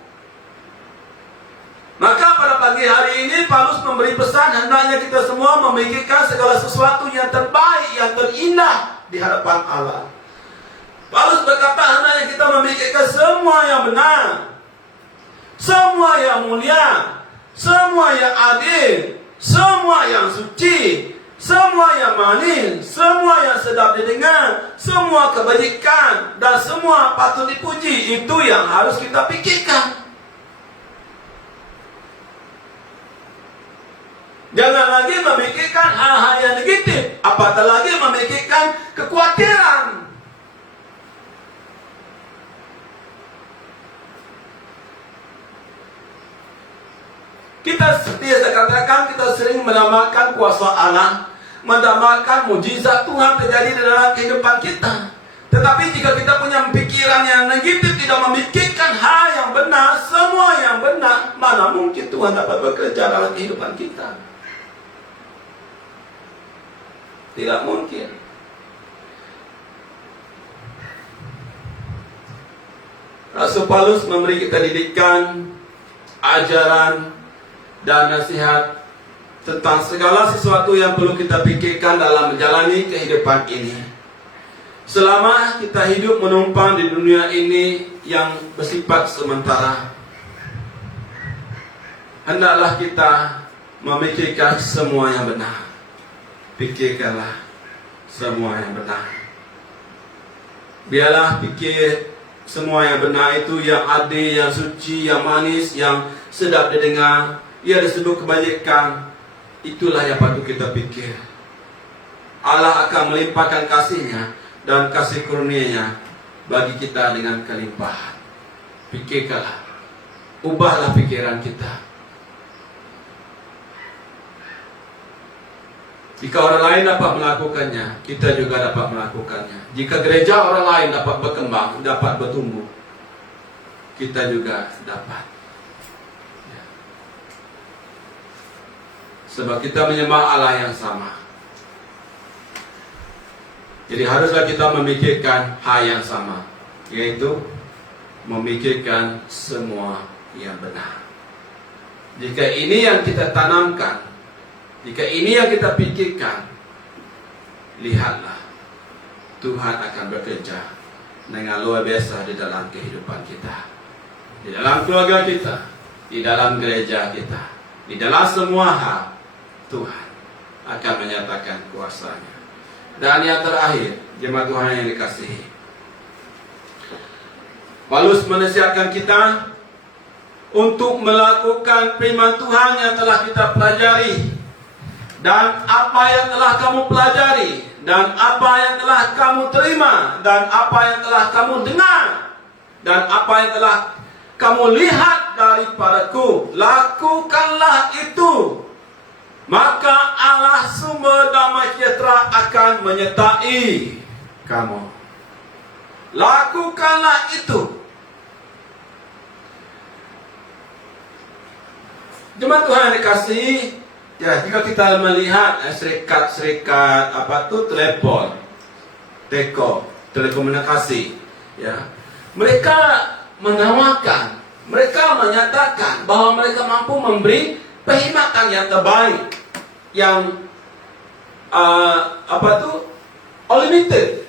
Maka pada pagi hari ini Paulus memberi pesan, hendaknya kita semua memikirkan segala sesuatu yang terbaik, yang terindah di hadapan Allah. Paulus berkata, hendaknya kita memikirkan semua yang benar, semua yang mulia, semua yang adil, semua yang suci, semua yang manis, semua yang sedap didengar, semua kebajikan, dan semua patut dipuji. Itu yang harus kita pikirkan. Jangan lagi memikirkan hal-hal yang negatif, apatah lagi memikirkan kekhawatiran. Kita seperti yang saya katakan, kita sering menamakan kuasa Allah, menamakan mujizat Tuhan terjadi di dalam kehidupan kita. Tetapi jika kita punya pikiran yang negatif, tidak memikirkan hal yang benar, semua yang benar, mana mungkin Tuhan dapat bekerja dalam kehidupan kita? Tidak mungkin. Rasul Paulus memberi kita didikan, ajaran, dan nasihat tentang segala sesuatu yang perlu kita pikirkan dalam menjalani kehidupan ini. Selama kita hidup menumpang di dunia ini yang bersifat sementara, hendaklah kita memikirkan semua yang benar. Pikirkanlah semua yang benar. Biarlah pikir semua yang benar itu, yang adil, yang suci, yang manis, yang sedap didengar, ia disebut kebajikan. Itulah yang patut kita pikir. Allah akan melimpahkan kasih-Nya dan kasih karunia-Nya bagi kita dengan kelimpahan. Pikirkanlah, ubahlah pikiran kita. Jika orang lain dapat melakukannya, kita juga dapat melakukannya. Jika gereja orang lain dapat berkembang, dapat bertumbuh, kita juga dapat. Ya. Sebab kita menyembah Allah yang sama. Jadi haruslah kita memikirkan hal yang sama, yaitu memikirkan semua yang benar. Jika ini yang kita tanamkan, jika ini yang kita pikirkan, lihatlah, Tuhan akan bekerja dengan luar biasa di dalam kehidupan kita, di dalam keluarga kita, di dalam gereja kita, di dalam semua hal. Tuhan akan menyatakan kuasa-Nya. Dan yang terakhir, jemaat Tuhan yang dikasihi, Paulus menasihatkan kita untuk melakukan firman Tuhan yang telah kita pelajari. Dan apa yang telah kamu pelajari, dan apa yang telah kamu terima, dan apa yang telah kamu dengar, dan apa yang telah kamu lihat daripadaku, lakukanlah itu. Maka Allah sumber damai sejahtera akan menyertai kamu. Lakukanlah itu. Jemaat Tuhan yang dikasihi, ya, jika kita melihat serikat-serikat telepon, telekomunikasi, ya, mereka menawarkan Mereka menyatakan bahwa mereka mampu memberi perkhidmatan yang terbaik, yang unlimited,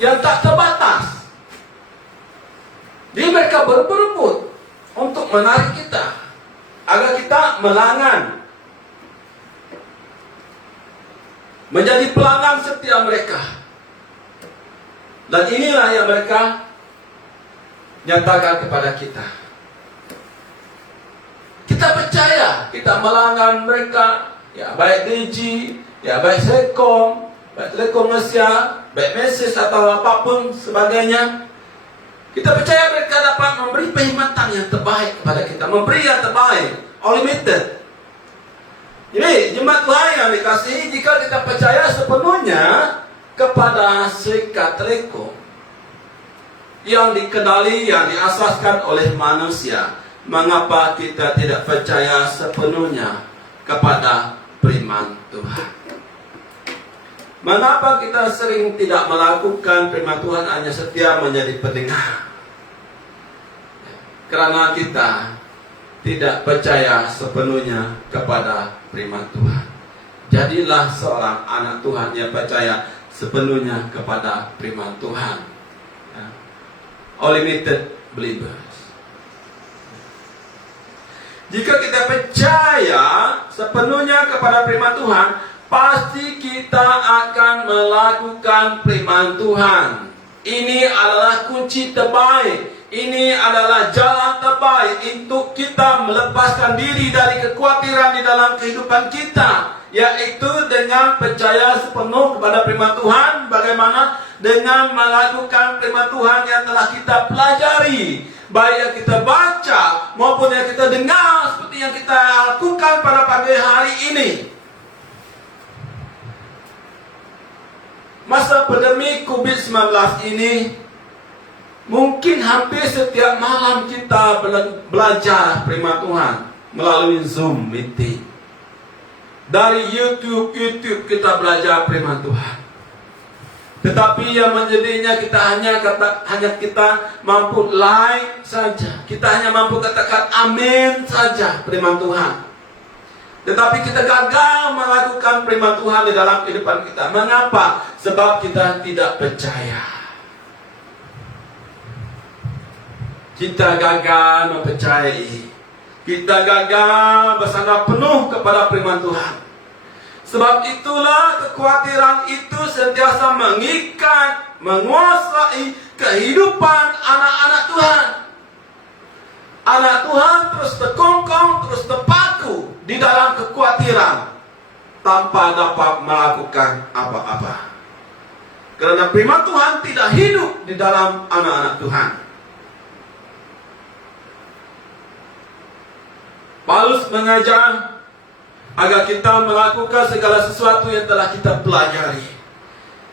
yang tak terbatas. Jadi mereka berebut untuk menarik kita agar kita melanggan, menjadi pelanggan setia mereka. Dan inilah yang mereka nyatakan kepada kita. Kita percaya, kita melanggan mereka, ya baik Digi, ya baik Selcom, baik Telekom Malaysia, baik Mesis atau apapun sebagainya. Kita percaya mereka dapat memberi perkhidmatan yang terbaik kepada kita, memberi yang terbaik, unlimited. Jadi jemaat Tuhan yang dikasihi, jika kita percaya sepenuhnya kepada Serikat Telekom yang dikenali, yang diasaskan oleh manusia, mengapa kita tidak percaya sepenuhnya kepada firman Tuhan? Mengapa kita sering tidak melakukan firman Tuhan, hanya setia menjadi pendengar? Karena kita tidak percaya sepenuhnya kepada firman Tuhan. Jadilah seorang anak Tuhan yang percaya sepenuhnya kepada firman Tuhan. Unlimited believers. Jika kita percaya sepenuhnya kepada firman Tuhan, pasti kita akan melakukan firman Tuhan. Ini adalah kunci terbaik. Ini adalah jalan terbaik untuk kita melepaskan diri dari kekhawatiran di dalam kehidupan kita, yaitu dengan percaya sepenuh kepada firman Tuhan. Bagaimana? Dengan melakukan firman Tuhan yang telah kita pelajari, baik yang kita baca maupun yang kita dengar, seperti yang kita lakukan pada pagi hari ini. Masa pandemi COVID-19 ini, mungkin hampir setiap malam kita belajar firman Tuhan melalui Zoom meeting. Dari YouTube kita belajar firman Tuhan. Tetapi yang menjadinya kita hanya kita mampu like saja. Kita hanya mampu katakan amin saja firman Tuhan. Tetapi kita gagal melakukan firman Tuhan di dalam kehidupan kita. Mengapa? Sebab kita tidak percaya. Kita gagal mempercayai. Kita gagal bersandar penuh kepada firman Tuhan. Sebab itulah kekhawatiran itu sentiasa mengikat, menguasai kehidupan anak-anak Tuhan. Anak Tuhan terus terkongkong, terus terpaku di dalam kekhawatiran tanpa dapat melakukan apa-apa. Karena firman Tuhan tidak hidup di dalam anak-anak Tuhan. Paulus mengajar agar kita melakukan segala sesuatu yang telah kita pelajari,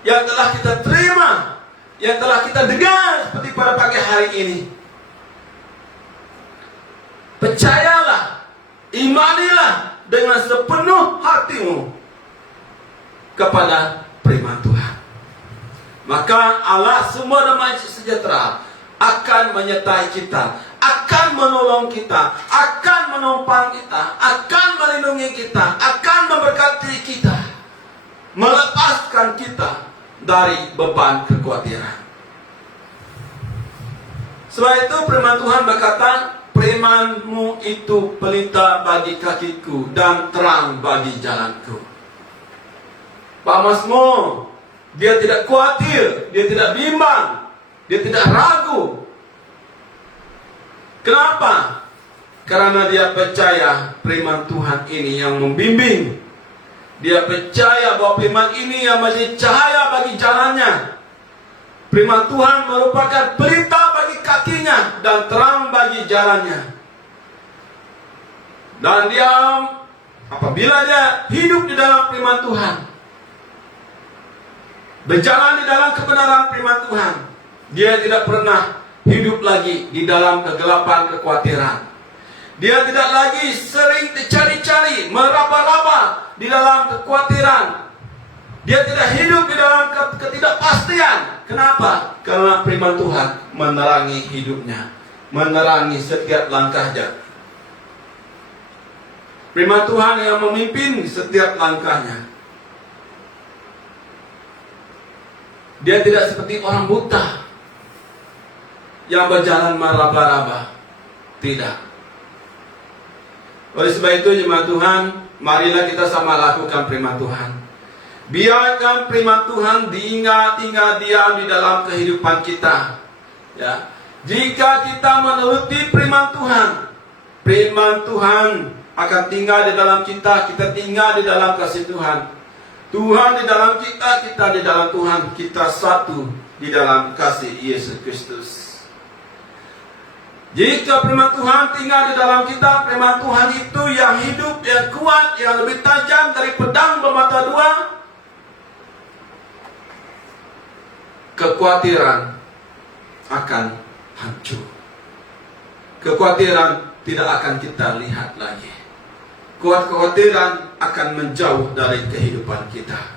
yang telah kita terima, yang telah kita dengar seperti pada pagi hari ini. Percayalah, imanilah dengan sepenuh hatimu kepada firman Tuhan. Maka Allah semua damai sejahtera akan menyertai kita, akan menolong kita, akan menopang kita, akan melindungi kita, akan memberkati kita, melepaskan kita dari beban kekhawatiran. Sebab itu firman Tuhan berkata, firman-Mu itu pelita bagi kakiku dan terang bagi jalanku. Pak Mazmur, dia tidak khawatir, dia tidak bimbang, dia tidak ragu. Kenapa? Karena dia percaya firman Tuhan ini yang membimbing. Dia percaya bahwa firman ini yang menjadi cahaya bagi jalannya. Firman Tuhan merupakan pelita bagi kakinya dan terang bagi jalannya. Dan dia, apabila dia hidup di dalam firman Tuhan, berjalan di dalam kebenaran firman Tuhan, dia tidak pernah hidup lagi di dalam kegelapan kekhawatiran. Dia tidak lagi sering dicari-cari, meraba-raba di dalam kekhawatiran. Dia tidak hidup di dalam ketidakpastian. Kenapa? Karena firman Tuhan menerangi hidupnya, menerangi setiap langkahnya. Firman Tuhan yang memimpin setiap langkahnya. Dia tidak seperti orang buta yang berjalan meraba-raba. Tidak. Oleh sebab itu jemaat Tuhan, marilah kita sama lakukan firman Tuhan. Biarkan firman Tuhan diingat diam di dalam kehidupan kita. Ya. Jika kita menuruti firman Tuhan akan tinggal di dalam kita tinggal di dalam kasih Tuhan. Tuhan di dalam kita di dalam Tuhan, kita satu di dalam kasih Yesus Kristus. Jika firman Tuhan tinggal di dalam kita, firman Tuhan itu yang hidup, yang kuat, yang lebih tajam dari pedang bermata dua, kekhawatiran akan hancur. Kekhawatiran tidak akan kita lihat lagi. Kekhawatiran akan menjauh dari kehidupan kita.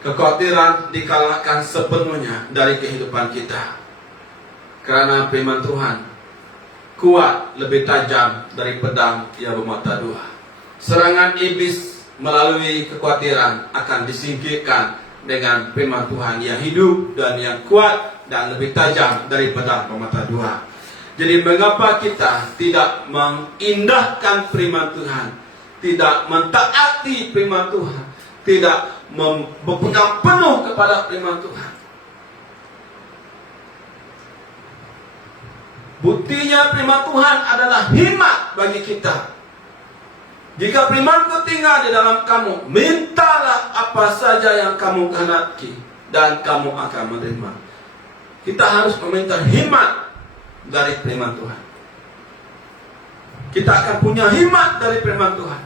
Kekhawatiran dikalahkan sepenuhnya dari kehidupan kita. Karena firman Tuhan kuat, lebih tajam dari pedang yang bermata dua. Serangan iblis melalui kekhawatiran akan disingkirkan dengan firman Tuhan yang hidup dan yang kuat dan lebih tajam dari pedang bermata dua. Jadi mengapa kita tidak mengindahkan firman Tuhan, tidak mentaati firman Tuhan, tidak berpegang penuh kepada firman Tuhan? Buktinya firman Tuhan adalah hikmat bagi kita. Jika firman-Ku tinggal di dalam kamu, mintalah apa saja yang kamu kehendaki dan kamu akan menerima. Kita harus meminta hikmat dari firman Tuhan. Kita akan punya hikmat dari firman Tuhan.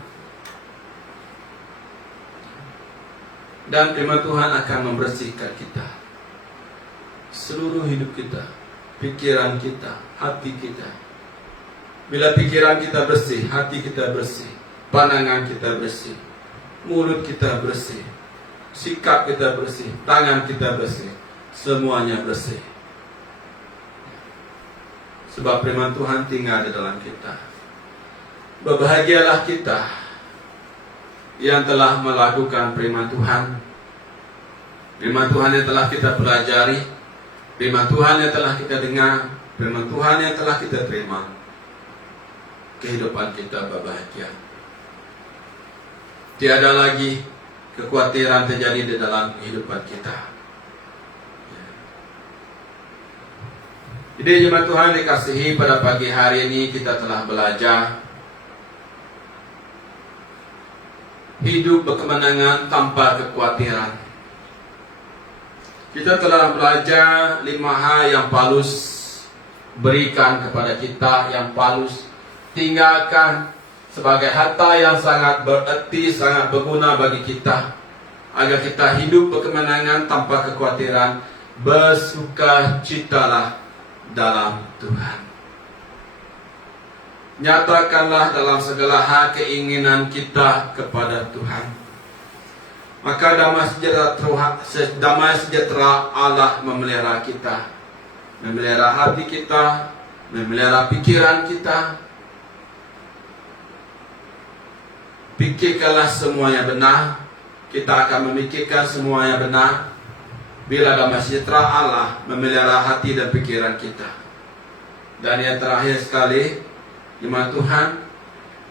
Dan firman Tuhan akan membersihkan kita. Seluruh hidup kita, pikiran kita, hati kita. Bila pikiran kita bersih, hati kita bersih, pandangan kita bersih, mulut kita bersih, sikap kita bersih, tangan kita bersih, semuanya bersih. Sebab firman Tuhan tinggal di dalam kita. Berbahagialah kita yang telah melakukan firman Tuhan. Firman Tuhan yang telah kita pelajari, firman Tuhan yang telah kita dengar, firman Tuhan yang telah kita terima. Kehidupan kita berbahagia. Tiada lagi kekhawatiran terjadi di dalam kehidupan kita. Jadi jemaat Tuhan dikasihi, pada pagi hari ini kita telah belajar hidup berkemenangan tanpa kekhawatiran. Kita telah belajar 5 hal yang Paulus berikan kepada kita, yang Paulus tinggalkan sebagai harta yang sangat berarti, sangat berguna bagi kita, agar kita hidup berkemenangan tanpa kekhawatiran. Bersukacitalah dalam Tuhan. Nyatakanlah dalam segala hal keinginan kita kepada Tuhan. Maka damai sejahtera Allah memelihara kita, memelihara hati kita, memelihara pikiran kita. Pikirkanlah semuanya benar, kita akan memikirkan semuanya benar. Bila damai sejahtera Allah memelihara hati dan pikiran kita. Dan yang terakhir sekali, jemaat Tuhan,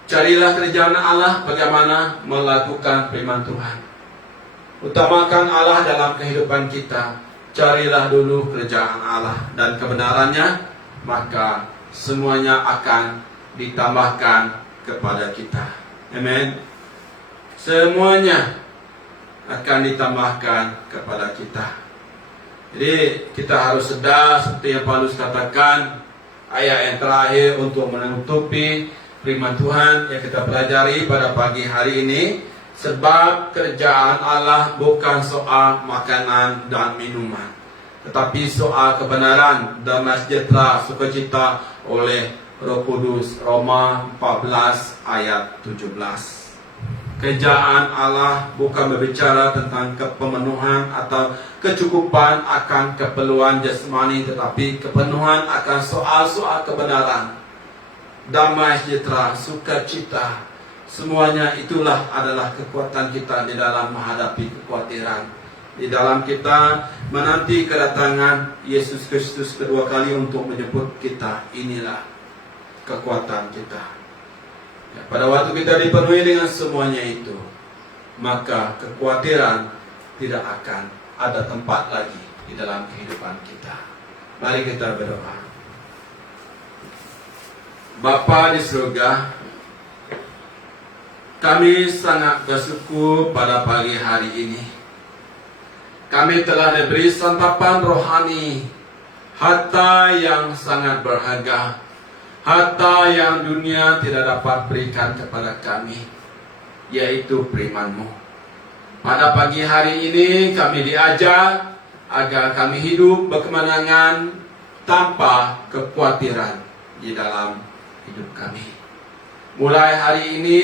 carilah kerajaan Allah, bagaimana melakukan firman Tuhan. Utamakan Allah dalam kehidupan kita. Carilah dulu kerajaan Allah dan kebenarannya, maka semuanya akan ditambahkan kepada kita. Amin. Semuanya akan ditambahkan kepada kita. Jadi kita harus sedar seperti yang Paulus katakan, ayat yang terakhir untuk menutupi firman Tuhan yang kita pelajari pada pagi hari ini. Sebab kerajaan Allah bukan soal makanan dan minuman, tetapi soal kebenaran, damai sejahtera, sukacita oleh Roh Kudus. Roma 14 ayat 17. Kerajaan Allah bukan berbicara tentang kepemenuhan atau kecukupan akan keperluan jasmani, tetapi kepenuhan akan soal-soal kebenaran, damai sejahtera, sukacita. Semuanya itulah adalah kekuatan kita di dalam menghadapi kekhawatiran, di dalam kita menanti kedatangan Yesus Kristus kedua kali untuk menjemput kita. Inilah kekuatan kita. Pada waktu kita dipenuhi dengan semuanya itu, maka kekhawatiran tidak akan ada tempat lagi di dalam kehidupan kita. Mari kita berdoa. Bapa di surga, kami sangat bersyukur pada pagi hari ini. Kami telah diberi santapan rohani, harta yang sangat berharga, harta yang dunia tidak dapat berikan kepada kami, yaitu firman-Mu. Pada pagi hari ini kami diajar agar kami hidup berkemenangan tanpa kekhawatiran di dalam hidup kami. Mulai hari ini,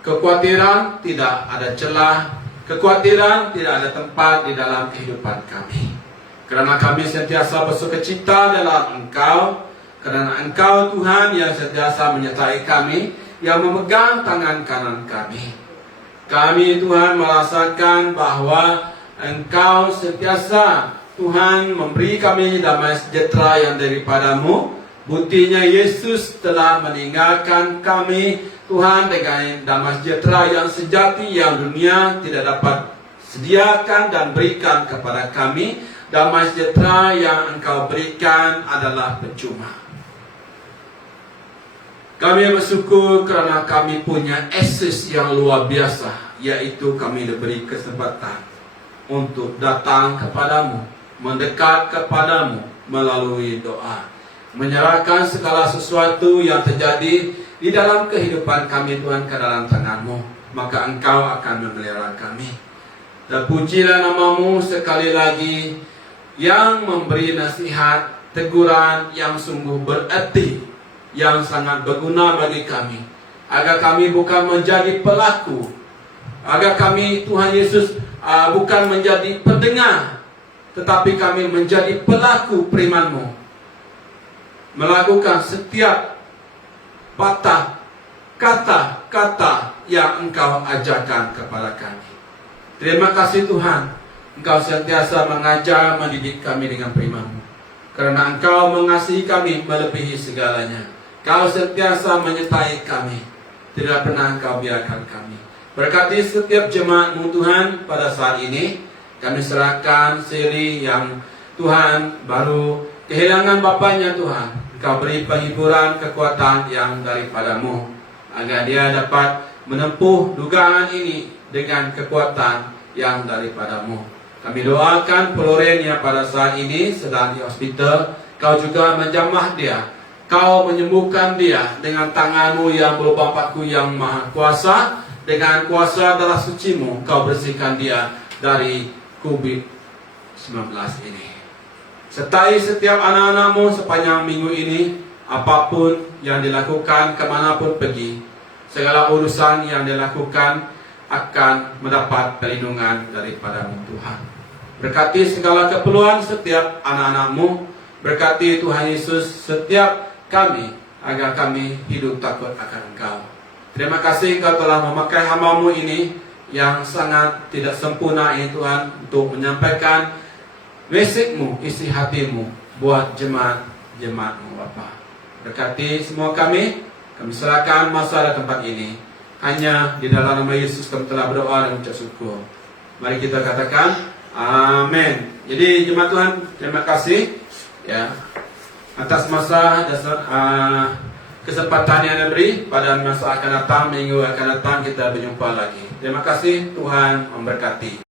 kekhawatiran tidak ada celah, kekhawatiran tidak ada tempat di dalam kehidupan kami. Kerana kami sentiasa bersukacita dalam Engkau, karena Engkau Tuhan yang sentiasa menyertai kami, yang memegang tangan kanan kami. Kami Tuhan merasakan bahwa Engkau sentiasa Tuhan memberi kami damai sejahtera yang daripada-Mu. Buktinya Yesus telah meninggalkan kami Tuhan dengan damai sejahtera yang sejati, yang dunia tidak dapat sediakan dan berikan kepada kami. Damai sejahtera yang Engkau berikan adalah percuma. Kami bersyukur kerana kami punya akses yang luar biasa, yaitu kami diberi kesempatan untuk datang kepadamu, mendekat kepadamu melalui doa, menyerahkan segala sesuatu yang terjadi di dalam kehidupan kami Tuhan ke dalam tangan-Mu, maka Engkau akan memelihara kami. Terpujilah nama-Mu sekali lagi yang memberi nasihat, teguran yang sungguh berarti, yang sangat berguna bagi kami, agar kami bukan menjadi pelaku, agar kami Tuhan Yesus bukan menjadi pendengar, tetapi kami menjadi pelaku firman-Mu, melakukan setiap patah kata-kata yang Engkau ajarkan kepada kami. Terima kasih Tuhan, Engkau sentiasa mengajar, mendidik kami dengan firman-Mu, karena Engkau mengasihi kami melebihi segalanya. Kau sentiasa menyertai kami, tidak pernah Engkau biarkan kami. Berkati setiap jemaat-Mu Tuhan pada saat ini. Kami serahkan Siri yang Tuhan baru kehilangan bapaknya Tuhan. Engkau beri penghiburan, kekuatan yang daripada-Mu, agar dia dapat menempuh dugaan ini dengan kekuatan yang daripada-Mu. Kami doakan Floren yang pada saat ini sedang di hospital. Kau juga menjamah dia, Kau menyembuhkan dia dengan tangan-Mu yang berlubang patku yang maha kuasa. Dengan kuasa darah suci-Mu, Kau bersihkan dia dari COVID-19 ini. Sertai setiap anak-anak-Mu sepanjang minggu ini, apapun yang dilakukan, kemanapun pergi, segala urusan yang dilakukan akan mendapat perlindungan daripada-Mu Tuhan. Berkati segala keperluan setiap anak-anak-Mu. Berkati Tuhan Yesus setiap kami, agar kami hidup takut akan Engkau. Terima kasih Engkau telah memakai hamba-Mu ini yang sangat tidak sempurna ini Tuhan, untuk menyampaikan mesej-Mu, isi hati-Mu buat jemaat-jemaat-Mu Bapa. Berkati semua kami serahkan masa dan tempat ini. Hanya di dalam nama Yesus kami telah berdoa dan mengucap syukur. Mari kita katakan amin. Jadi jemaat Tuhan, terima kasih ya atas masa dan kesempatan yang diberi. Pada masa akan datang, minggu akan datang kita berjumpa lagi. Terima kasih, Tuhan memberkati.